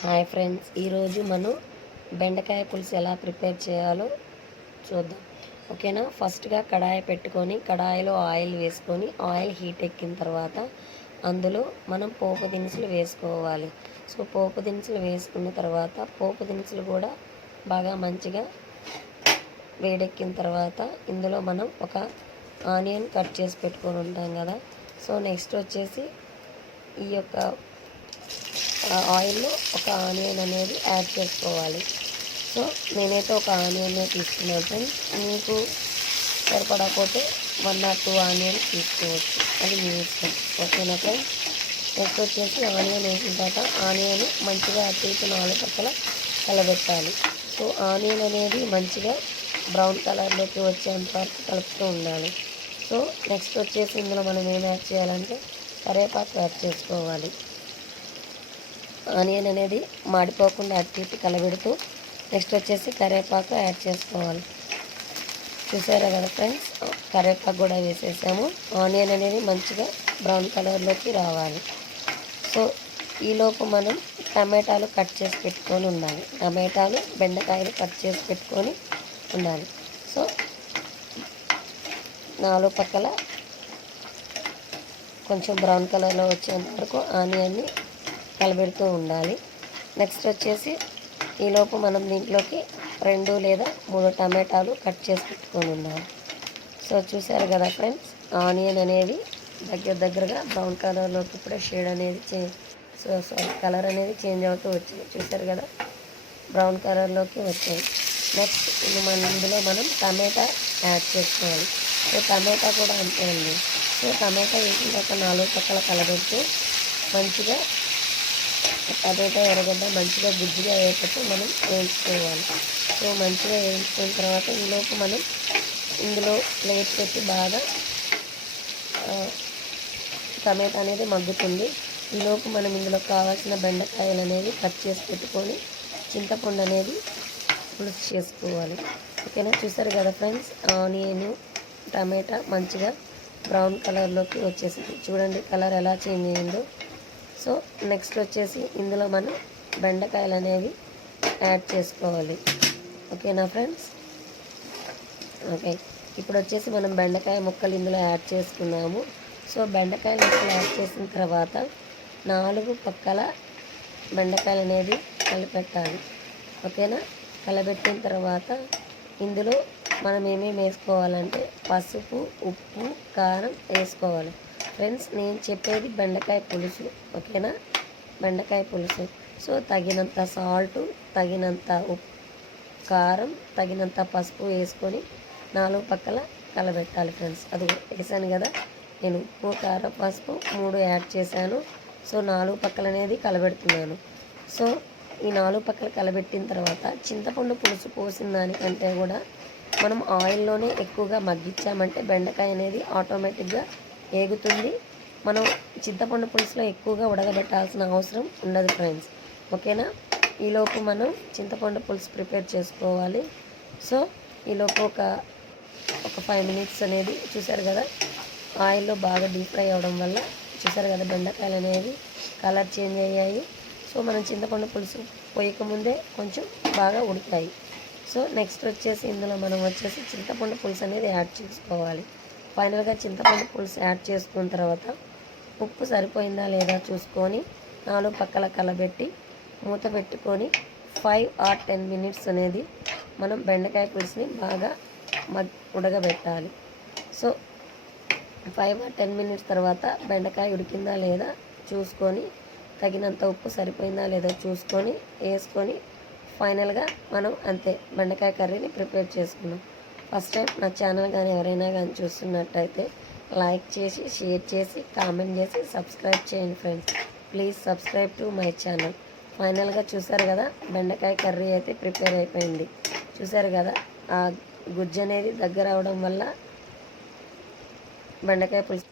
Hi friends, ఈరోజు మనం బెండకాయ పులుసు ఎలా ప్రిపేర్ చేయాలో చూద్దాం. ఓకేనా. ఫస్ట్గా కడాయి పెట్టుకొని కడాయిలో ఆయిల్ వేసుకొని ఆయిల్ హీట్ ఎక్కిన తర్వాత అందులో మనం పోపు దినుసులు వేసుకోవాలి. సో పోపు దినుసులు వేసుకున్న తర్వాత పోపు దినుసులు కూడా బాగా మంచిగా వేడెక్కిన తర్వాత ఇందులో మనం ఒక ఆనియన్ కట్ చేసి పెట్టుకొని ఉంటాం కదా. సో నెక్స్ట్ వచ్చేసి ఈ యొక్క ఆయిల్లో ఒక ఆనియన్ అనేది యాడ్ చేసుకోవాలి. సో నేనైతే ఒక ఆనియన్ తీసుకున్నాను ఫ్రెండ్స్. మీకు సరిపడకపోతే 1 or 2 ఆనియన్స్ తీసుకోవచ్చు, అది మీ ఇష్టం. ఓకేనా ఫ్రెండ్స్. నెక్స్ట్ వచ్చేసి ఆనియన్ వేసిన తర్వాత ఆనియన్ మంచిగా అటు ఇటు 4 పక్కల కలబెట్టాలి. సో ఆనియన్ అనేది మంచిగా బ్రౌన్ కలర్లోకి వచ్చేంత వరకు కలుపుతూ ఉండాలి. సో నెక్స్ట్ వచ్చేసి ఇందులో మనం ఏం యాడ్ చేయాలంటే కరివేపాకు యాడ్ చేసుకోవాలి. ఆనియన్ అనేది మాడిపోకుండా అటు ఇటు కలబెడుతూ నెక్స్ట్ వచ్చేసి కరివేపాకు యాడ్ చేసుకోవాలి. చూసారా కదా ఫ్రెండ్స్, కరివేపాకు కూడా వేసేసాము. ఆనియన్ అనేది మంచిగా బ్రౌన్ కలర్లోకి రావాలి. సో ఈలోపు మనం టమాటాలు కట్ చేసి పెట్టుకొని ఉండాలి. టమాటాలు బెండకాయలు కట్ చేసి పెట్టుకొని ఉండాలి. సో 4 పక్కల కొంచెం బ్రౌన్ కలర్లో వచ్చేంత వరకు ఆనియన్ని కలబెడుతూ ఉండాలి. నెక్స్ట్ వచ్చేసి ఈలోపు మనం దీంట్లోకి 2 లేదా 3 టమాటాలు కట్ చేసి పెట్టుకొని ఉండాలి. సో చూసారు కదా ఫ్రెండ్స్, ఆనియన్ అనేది దగ్గరగా బ్రౌన్ కలర్లోకి ఇప్పుడే షేడ్ అనేది కలర్ అనేది చేంజ్ అవుతూ వచ్చింది. చూసారు కదా, బ్రౌన్ కలర్లోకి వచ్చాయి. నెక్స్ట్ ఇందులో మనం టమాటా యాడ్ చేసుకోవాలి. సో టమాటా కూడా అంతే అండి. సో టమాటా వేసిన తర్వాత 4 పక్కల కలబెడుతూ మంచిగా టమాటా ఎర్రగడ్డ మంచిగా గుజ్జుగా అయ్యేటట్టు మనం వేయించుకోవాలి. సో మంచిగా వేయించుకున్న తర్వాత ఈలోపు మనం ఇందులో ప్లేట్ పెట్టి బాగా టమాటా అనేది మగ్గుతుంది. ఈలోపు మనం ఇందులో కావాల్సిన బెండకాయలు అనేవి కట్ చేసి పెట్టుకొని చింతపండు అనేది పులుసు చేసుకోవాలి. ఓకేనా. చూసారు కదా ఫ్రెండ్స్, ఆనియన్ టమాటా మంచిగా బ్రౌన్ కలర్లోకి వచ్చేసింది. చూడండి కలర్ ఎలా చేంజ్ అయ్యిందో. సో నెక్స్ట్ వచ్చేసి ఇందులో మనం బెండకాయలు అనేవి యాడ్ చేసుకోవాలి. ఓకేనా ఫ్రెండ్స్. ఓకే, ఇప్పుడు వచ్చేసి మనం బెండకాయ ముక్కలు ఇందులో యాడ్ చేసుకున్నాము. సో బెండకాయ ముక్కలు యాడ్ చేసిన తర్వాత 4 పక్కల బెండకాయలు అనేది కలిపెట్టాలి. ఓకేనా. కలబెట్టిన తర్వాత ఇందులో మనం ఏమేమి వేసుకోవాలంటే పసుపు, ఉప్పు, కారం వేసుకోవాలి. ఫ్రెండ్స్ నేను చెప్పేది బెండకాయ పులుసు. ఓకేనా, బెండకాయ పులుసు. సో తగినంత సాల్టు, తగినంత ఉప్పు, కారం, తగినంత పసుపు వేసుకొని 4 పక్కల కలబెట్టాలి ఫ్రెండ్స్. అది వేసాను కదా, నేను ఉప్పు, కారం, పసుపు 3 యాడ్ చేశాను. సో 4 పక్కల అనేది కలబెడుతున్నాను. సో ఈ 4 పక్కల కలబెట్టిన తర్వాత చింతపండు పులుసు పోసిన దానికంటే కూడా మనం ఆయిల్లోనే ఎక్కువగా మగ్గించామంటే బెండకాయ అనేది ఆటోమేటిక్గా ఏగుతుంది. మనం చింతపండు పులుసులో ఎక్కువగా ఉడకబెట్టాల్సిన అవసరం ఉండదు ఫ్రెండ్స్. ఓకేనా. ఈలోపు మనం చింతపండు పులుసు ప్రిపేర్ చేసుకోవాలి. సో ఈలోపు ఒక 5 minutes అనేది చూసారు కదా, ఆయిల్లో బాగా డీప్ ఫ్రై అవ్వడం వల్ల చూసారు కదా బెండకాయలు అనేవి కలర్ చేంజ్ అయ్యాయి. సో మనం చింతపండు పులుసు పోయకముందే కొంచెం బాగా ఉడికాయి. సో నెక్స్ట్ వచ్చేసి ఇందులో మనం వచ్చేసి చింతపండు పులుసు అనేది యాడ్ చేసుకోవాలి. ఫైనల్గా చింతపండు పులుసు యాడ్ చేసుకున్న తర్వాత ఉప్పు సరిపోయిందా లేదా చూసుకొని 4 పక్కల కలబెట్టి మూత పెట్టుకొని 5 or 10 minutes అనేది మనం బెండకాయ పులుసుని బాగా ఉడకబెట్టాలి. సో 5 or 10 minutes తర్వాత బెండకాయ ఉడికిందా లేదా చూసుకొని తగినంత ఉప్పు సరిపోయిందా లేదా చూసుకొని వేసుకొని ఫైనల్గా మనం అంతే బెండకాయ కర్రీని ప్రిపేర్ చేసుకున్నాం. ఫస్ట్ టైం నా ఛానల్ కానీ ఎవరైనా కానీ చూస్తున్నట్టయితే లైక్ చేసి, షేర్ చేసి, కామెంట్ చేసి సబ్స్క్రైబ్ చేయండి friends. Please subscribe to my channel. ఫైనల్గా చూసారు కదా బెండకాయ కర్రీ అయితే ప్రిపేర్ అయిపోయింది. చూసారు కదా ఆ గుజ్జు అనేది దగ్గర అవడం వల్ల బెండకాయ పులుసు